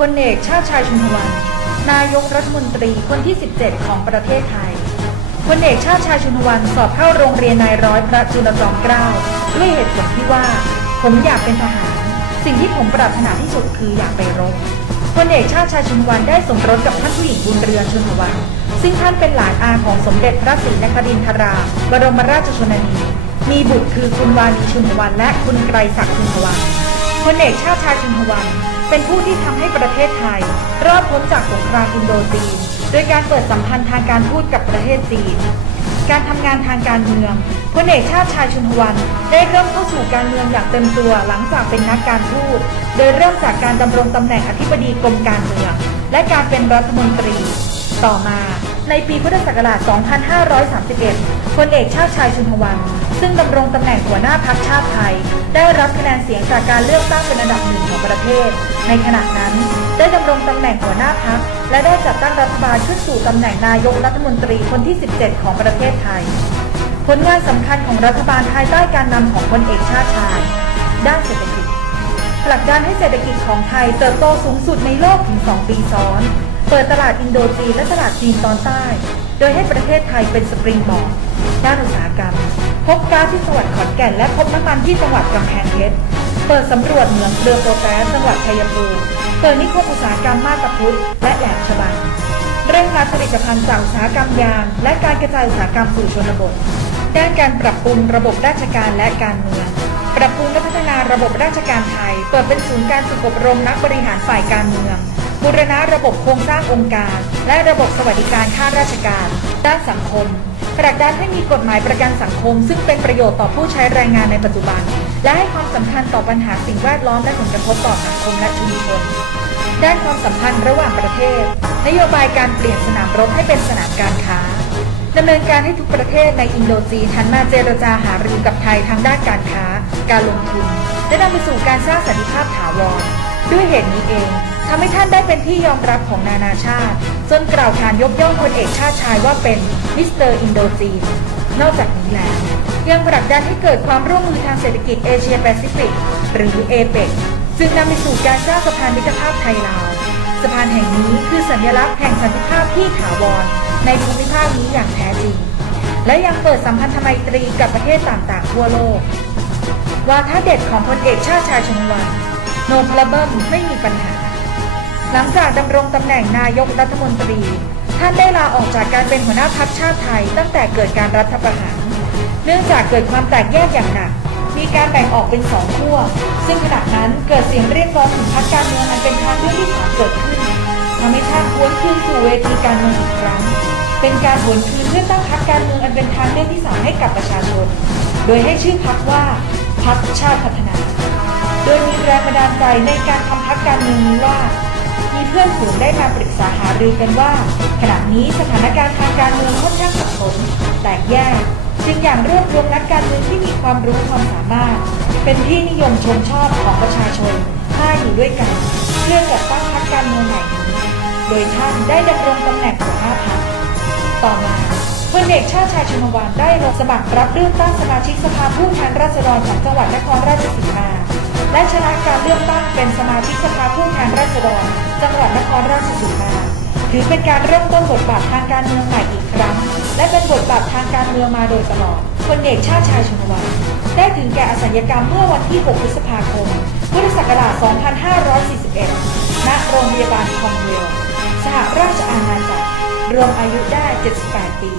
พลเอกชาติชายชุมพวัน นายกรัฐมนตรีคนที่ 17 ของประเทศไทยพลเอกชาติชายชุมพวัน สอบเข้าโรงเรียนนายร้อยพระจุลจอมเกล้าด้วยเหตุผลที่ว่า ผมอยากเป็นทหาร สิ่งที่ผมปรารถนาที่สุดคืออยากไปรบพลเอกชาติชายชุมพวันได้สมรสกับท่านผู้หญิงบุญเรือนชุมพวัน ซึ่งท่านเป็นหลานอาของสมเด็จพระศรีนครินทรา บรมราชชนนี มีบุตรคือคุณวานีชุมพวันและคุณไกรศักดิ์ชุมพวัน พลเอกชาติชายชุมพวัน เป็นผู้ที่ทำให้ประเทศไทย รอดพ้นจากสงครามอินโดจีน โดยการเปิดสัมพันธ์ทางการทูตกับประเทศจีน การทำงานทางการเมืองพลเอกชาติชายชุนทวันได้เริ่มเข้าสู่การเมืองอย่างเต็มตัวหลังจากเป็นนักการทูต โดยเริ่มจากการดำรงตำแหน่งอธิบดีกรมการเมือง และการเป็นรัฐมนตรี ต่อมาในปีพุทธศักราช 2531 พลเอกชาติชายชุนทวัน ซึ่งดำรงตำแหน่งหัวหน้าพรรคชาติไทย ได้รับคะแนนเสียงจากการเลือกตั้งเป็นอันดับหนึ่งของประเทศ ในขณะนั้น ได้ดำรงตำแหน่งหัวหน้าพรรคและได้จัดตั้งรัฐบาลขึ้นสู่ตำแหน่งนายกรัฐมนตรีคนที่ 17 ของประเทศไทย ผลงานสำคัญของรัฐบาลภายใต้การนำของพลเอกชาติชาย ด้านเศรษฐกิจผลักดันให้เศรษฐกิจของไทยเติบโตสูงสุดในโลกถึง 2 ปีซ้อน เปิดตลาดอินโดจีนและตลาดจีนตอนใต้ โดยให้ประเทศไทยเป็นสปริงบอร์ดด้านอุตสาหกรรม พบก๊าซที่จังหวัดขอนแก่น และพบน้ำมันที่จังหวัดกำแพงเพชร เปิดสำรวจเหมืองเรือโปรแตสจังหวัดชัยภูมิเปิดนิคมอุตสาหกรรมมาตาพุธและแหลมฉบังเร่งรัดผลิตภัณฑ์จากอุตสาหกรรมยางและการกระจายอุตสาหกรรมสู่ชนบท ด้านการปรับปรุงระบบราชการและการเมือง ปรับปรุงและพัฒนาระบบราชการไทย เปิดเป็นศูนย์การฝึกอบรมนักบริหารฝ่ายการเมือง บูรณะระบบโครงสร้างองค์การ และระบบสวัสดิการข้าราชการ ด้านสังคม ผลักดันให้มีกฎหมายประกันสังคม ซึ่งเป็นประโยชน์ต่อผู้ใช้แรงงานในปัจจุบัน และให้ความสำคัญต่อปัญหาสิ่งแวดล้อมและผลกระทบต่อสังคมและชุมชน ด้านความสัมพันธ์ระหว่างประเทศ นโยบายการเปลี่ยนสนามรบให้เป็นสนามการค้าดำเนินการให้ทุกประเทศในอินโดจีนหันมาเจรจาหารือกับไทยทางด้านการค้า การลงทุน และนำไปสู่การสร้างสันติภาพถาวรด้วยเหตุนี้เอง ทำให้ท่านได้เป็นที่ยอมรับของนานาชาติ จนกล่าวขานยกย่องพลเอกชาติชายว่าเป็นมิสเตอร์อินโดจีน นอกจากนี้แล้วยังผลักดันให้เกิดความร่วมมือทางเศรษฐกิจเอเชียแปซิฟิกหรือเอเปกจึงนำไปสู่การสร้างสะพานมิตรภาพไทยลาว สะพานแห่งนี้คือสัญลักษณ์แห่งสันติภาพที่ถาวร ในภูมิภาคนี้อย่างแท้จริง และยังเปิดสัมพันธไมตรีกับประเทศต่างๆทั่วโลก วาทะเด็ดของพลเอกชาติชายชุมวันโนพลเบิ้มไม่มีปัญหา หลังจากดำรงตำแหน่งนายกรัฐมนตรี ท่านได้ลาออกจากการเป็นหัวหน้าพรรคชาติไทย ตั้งแต่เกิดการรัฐประหาร เนื่องจากเกิดความแตกแยกอย่างหนัก มีการแบ่งออกเป็นสองขั้ว ซึ่งขณะนั้นเกิดเสียงเรียกร้องถึงพรรคการเมืองอันเป็นทางเลือกที่สามเกิดขึ้นทำให้ท่านหวนคืนสู่เวทีการเมืองอีกครั้ง เป็นการหวนคืนเพื่อตั้งพรรคการเมืองอันเป็นทางเลือกที่สามให้กับประชาชน โดยให้ชื่อพรรคว่าพรรคชาติพัฒนา โดยมีแรงบันดาลใจในการทำพรรคการเมืองนี้ว่า มีเพื่อนฝูงได้มาปรึกษาหารือกันว่า ขณะนี้สถานการณ์ทางการเมืองค่อนข้างสับสนแตกแยกจึงอยากรวบรวมนักการเมืองที่มีความรู้ความสามารถ เป็นที่นิยมชมชอบของประชาชนถ้าอยู่ด้วยกัน เพื่อจัดตั้งพรรคการเมืองใหม่นี้โดยท่านได้ดำรงตำแหน่งหัวหน้าพรรคต่อมาพลเอกชาติชายชุมวานได้ลงสมัครรับเลือกตั้งสมาชิกสภาผู้แทนราษฎรของจังหวัดนครราชสีมา และชนะการเลือกตั้งเป็นสมาชิกสภาผู้แทน จังหวัดนครราชสีมาถือเป็นการเริ่มต้นบทบาททางการเมืองใหม่อีกครั้ง และเป็นบทบาททางการเมืองมาโดยตลอดพลเอกชาติชายชุมวันได้ถึงแก่อสัญกรรมเมื่อวันที่ 6 พฤษภาคม พุทธศักราช 2541 ณ โรงพยาบาลคอมเวล สหราชอาณาจักร รวมอายุได้ 78 ปี